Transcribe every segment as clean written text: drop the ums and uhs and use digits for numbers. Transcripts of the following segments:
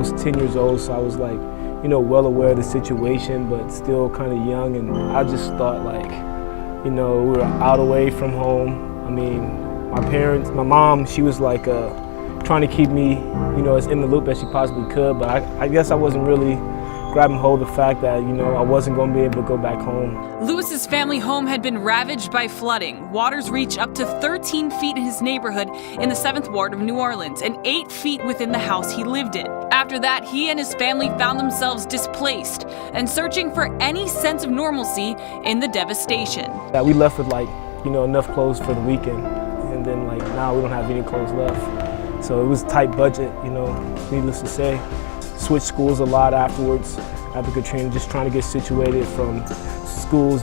was 10 years old, so I was like, you know, well aware of the situation, but still kind of young. And I just thought like, you know, we were out away from home. I mean, my mom, she was like trying to keep me, you know, as in the loop as she possibly could, but I guess I wasn't really grabbing hold of the fact that, you know, I wasn't going to be able to go back home. Lewis's family home had been ravaged by flooding. Waters reached up to 13 feet in his neighborhood in the 7th Ward of New Orleans and 8 feet within the house he lived in. After that, he and his family found themselves displaced and searching for any sense of normalcy in the devastation. We left with like, you know, enough clothes for the weekend, and then like now we don't have any clothes left. So it was a tight budget, you know, needless to say. Switched schools a lot afterwards, after Katrina, just trying to get situated from schools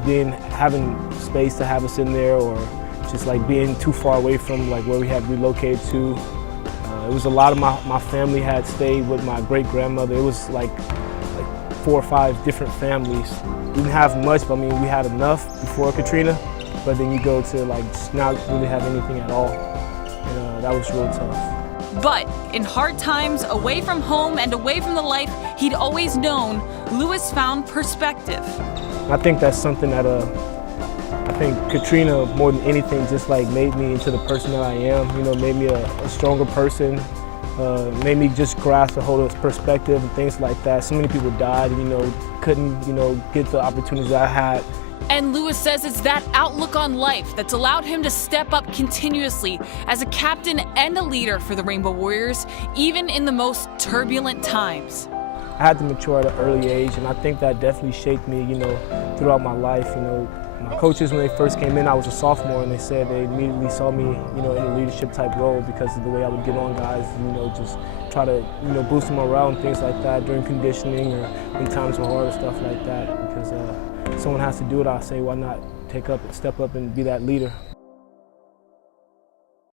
having space to have us in there, or just like being too far away from like where we had relocated to. It was a lot of my family had stayed with my great-grandmother. It was like 4 or 5 different families. We didn't have much, but I mean, we had enough before Katrina, but then you go to like not really have anything at all. And that was real tough. But in hard times, away from home and away from the life he'd always known, Lewis found perspective. I think that's something that I think Katrina, more than anything, just like made me into the person that I am. You know, made me a stronger person, made me just grasp a hold of perspective and things like that. So many people died, you know, couldn't, you know, get the opportunities I had. And Lewis says it's that outlook on life that's allowed him to step up continuously as a captain and a leader for the Rainbow Warriors, even in the most turbulent times. I had to mature at an early age, and I think that definitely shaped me, you know, throughout my life. You know, my coaches, when they first came in, I was a sophomore, and they said they immediately saw me, you know, in a leadership type role because of the way I would get on guys, you know, just try to, you know, boost them morale and things like that during conditioning or when times were hard or stuff like that. Because someone has to do it, I say, why not step up and be that leader?